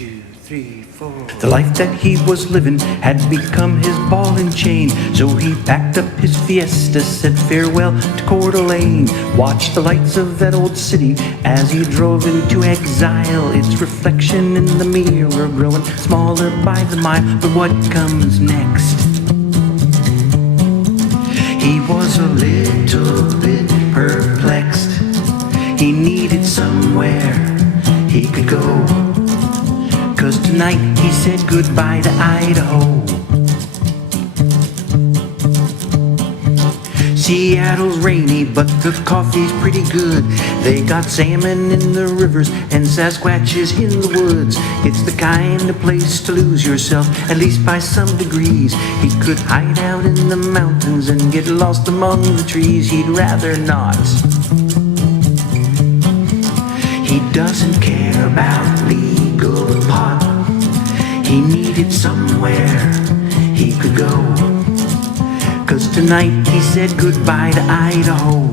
2, 3, 4. The life that he was living had become his ball and chain, so he packed up his Fiesta, said farewell to Coeur d'Alene, watched the lights of that old city as he drove into exile, its reflection in the mirror growing smaller by the mile. But what comes next? He was a little bit perplexed. He needed somewhere he could go, 'cause tonight he said goodbye to Idaho. Seattle's rainy, but the coffee's pretty good. They got salmon in the rivers and Sasquatches in the woods. It's the kind of place to lose yourself, at least by some degrees. He could hide out in the mountains and get lost among the trees. He'd rather not. He doesn't care about legal pot. He needed somewhere he could go, 'cause tonight he said goodbye to Idaho.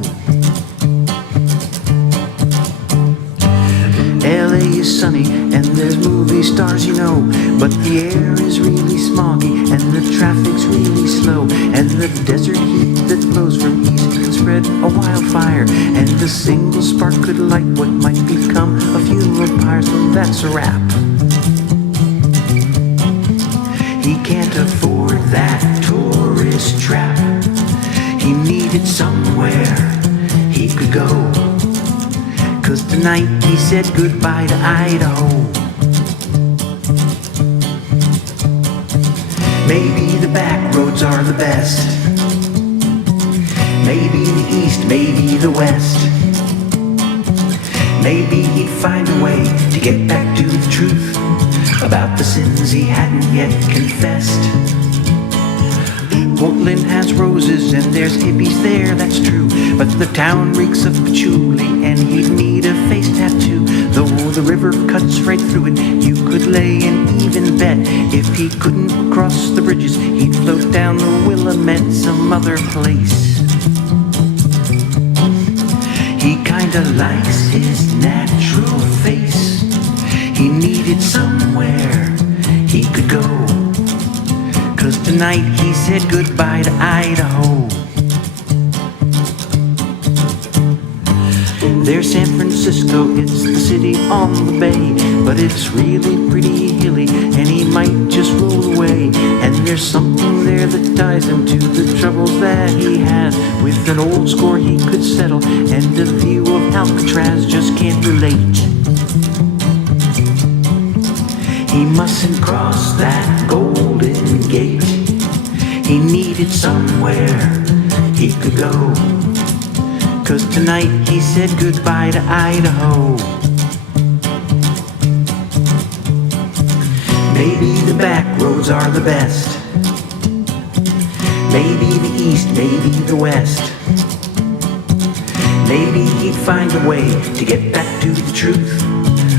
LA is sunny and there's movie stars, you know, but the air is really smoggy and the traffic's really slow, and the desert heat that blows from east can spread a wildfire, and a single spark could light what might become a funeral pyre. So that's a wrap. He can't afford that tourist trap. He needed somewhere he could go, 'cause tonight he said goodbye to Idaho. Maybe the back roads are the best. Maybe the east, maybe the west. Maybe he'd find a way to get back to the truth about the sins he hadn't yet confessed. Portland has roses and there's hippies there, that's true, but the town reeks of patchouli and he'd need a face tattoo. Though the river cuts right through it, you could lay an even bet if he couldn't cross the bridges, he'd float down the Willamette some other place. He kinda likes his natural face. He needed somewhere he could go, 'cause tonight he said goodbye to Idaho. There's San Francisco, it's the city on the bay, but it's really pretty hilly and he might just roll away. And there's something there that ties him to the troubles that he has, with an old score he could settle and a view of Alcatraz just can't relate. He mustn't cross that golden gate. He needed somewhere he could go, 'cause tonight he said goodbye to Idaho. Maybe the back roads are the best. Maybe the east, maybe the west. Maybe he'd find a way to get back to the truth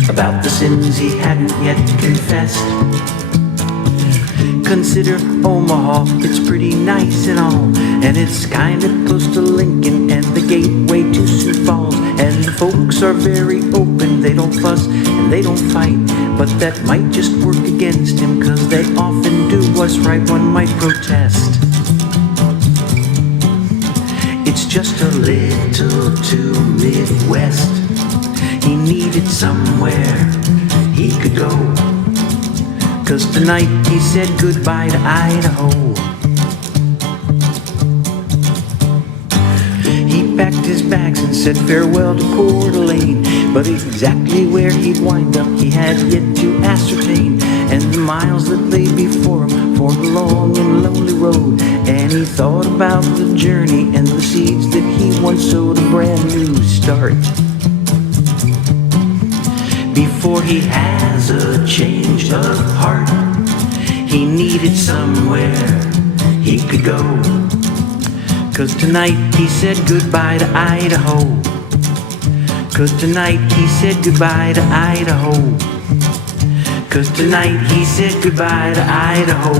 about the sins he hadn't yet confessed. Consider Omaha, it's pretty nice and all, and it's kind of close to Lincoln and the gateway to Sioux Falls, and the folks are very open, they don't fuss and they don't fight, but that might just work against him, 'cause they often do what's right. One might protest. It's just a little too Midwest. He needed somewhere he could go, 'cause tonight he said goodbye to Idaho. He packed his bags and said farewell to Coeur d'Alene, but exactly where he'd wind up he had yet to ascertain, and the miles that lay before him formed a long and lonely road, and he thought about the journey and the seeds that he once sowed, a brand new start. Before he has a change of heart, he needed somewhere he could go, 'cause tonight he said goodbye to Idaho. 'Cause tonight he said goodbye to Idaho. 'Cause tonight he said goodbye to Idaho.